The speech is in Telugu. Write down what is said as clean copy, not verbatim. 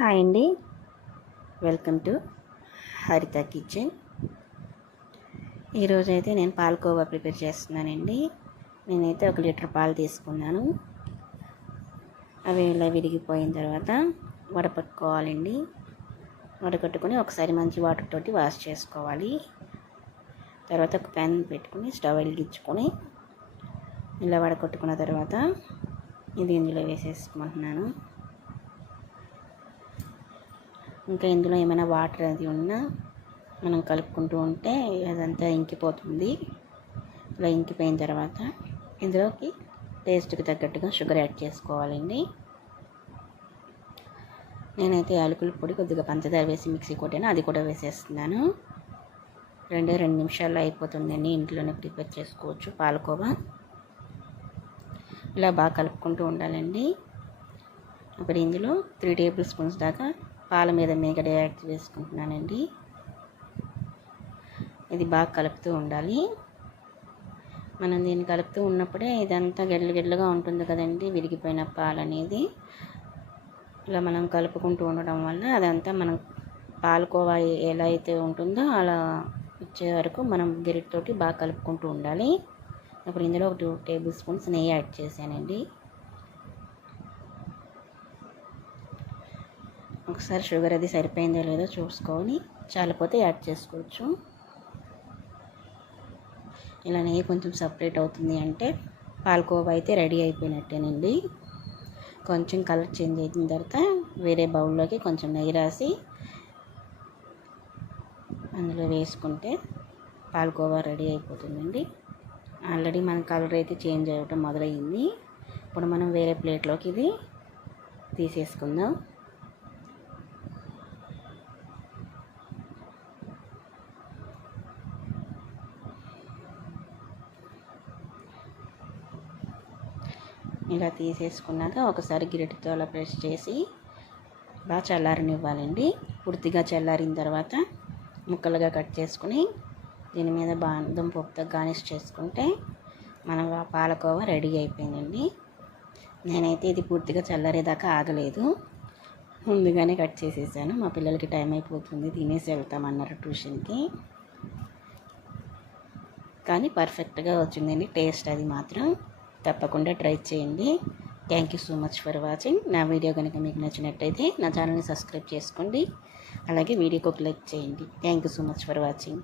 హాయ్ అండి, వెల్కమ్ టు హరిత కిచెన్. ఈరోజైతే నేను పాలకోవా ప్రిపేర్ చేస్తున్నానండి. నేనైతే 1 లీటర్ పాలు తీసుకున్నాను. అవి ఇలా విరిగిపోయిన తర్వాత వడపట్టుకోవాలండి. వడకట్టుకొని ఒకసారి మంచి వాటర్ తోటి వాష్ చేసుకోవాలి. తర్వాత ఒక ప్యాన్ పెట్టుకుని స్టవ్ వెలిగించుకొని ఇలా వడకట్టుకున్న తర్వాత ఇది ఇందులో వేసేసుకుంటున్నాను. ఇంకా ఇందులో ఏమైనా వాటర్ అది ఉన్నా మనం కలుపుకుంటూ ఉంటే అదంతా ఇంకిపోతుంది. ఇలా ఇంకిపోయిన తర్వాత ఇందులోకి టేస్ట్కి తగ్గట్టుగా షుగర్ యాడ్ చేసుకోవాలండి. నేనైతే యాలకుల పొడి కొద్దిగా పంచదార వేసి మిక్సీ కొట్టాను, అది కూడా వేసేస్తున్నాను. 2 నిమిషాల్లో అయిపోతుందండి. ఇంట్లోనే ప్రిపేర్ చేసుకోవచ్చు పాలకోవా. ఇలా బాగా కలుపుకుంటూ ఉండాలండి. ఇప్పుడు ఇందులో 3 టేబుల్ స్పూన్స్ దాకా పాల మీద మీగడ యాడ్ చేసుకుంటున్నానండి. ఇది బాగా కలుపుతూ ఉండాలి. మనం దీన్ని కలుపుతూ ఉన్నప్పుడే ఇదంతా గెడ్డలుగా ఉంటుంది కదండి, విరిగిపోయిన పాలు అనేది. ఇలా మనం కలుపుకుంటూ ఉండడం వల్ల అదంతా మనం పాలకోవా ఎలా అయితే ఉంటుందో అలా వచ్చే వరకు మనం గరిటెతోటి బాగా కలుపుకుంటూ ఉండాలి. ఇప్పుడు ఇందులో 2 టేబుల్ స్పూన్స్ నెయ్యి యాడ్ చేశానండి. ఒకసారి షుగర్ అది సరిపోయిందో లేదో చూసుకొని చాలిపోతే యాడ్ చేసుకోవచ్చు. ఇలా నెయ్యి కొంచెం సపరేట్ అవుతుంది అంటే పాలకోవా అయితే రెడీ అయిపోయినట్టేనండి. కొంచెం కలర్ చేంజ్ అయిన తర్వాత వేరే బౌల్లోకి కొంచెం నెయ్యి రాసి అందులో వేసుకుంటే పాలకోవా రెడీ అయిపోతుందండి. ఆల్రెడీ మన కలర్ అయితే చేంజ్ అవ్వటం మొదలైంది. ఇప్పుడు మనం వేరే ప్లేట్లోకి ఇది తీసేసుకుందాం. ఇలా తీసేసుకున్నాక ఒకసారి గరిటెతో అలా ప్రెస్ చేసి బాగా చల్లారనివ్వాలండి. పూర్తిగా చల్లారిన తర్వాత ముక్కలుగా కట్ చేసుకుని దీని మీద బాదం పప్పుతో గార్నిష్ చేసుకుంటే మన పాలకోవా రెడీ అయిపోయిందండి. నేనైతే ఇది పూర్తిగా చల్లారేదాకా ఆగలేదు, ముందుగానే కట్ చేసేసాను. మా పిల్లలకి టైం అయిపోతుంది, తినేసి వెళ్తామన్నారు ట్యూషన్కి. కానీ పర్ఫెక్ట్గా వచ్చిందండి టేస్ట్. అది మాత్రం తప్పకుండా ట్రై చేయండి. Thank you so much for watching. నా వీడియో కనుక మీకు నచ్చినట్టయితే నా ఛానల్ని సబ్స్క్రైబ్ చేసుకోండి. అలాగే వీడియోకి ఒక లైక్ చేయండి. Thank you so much for watching.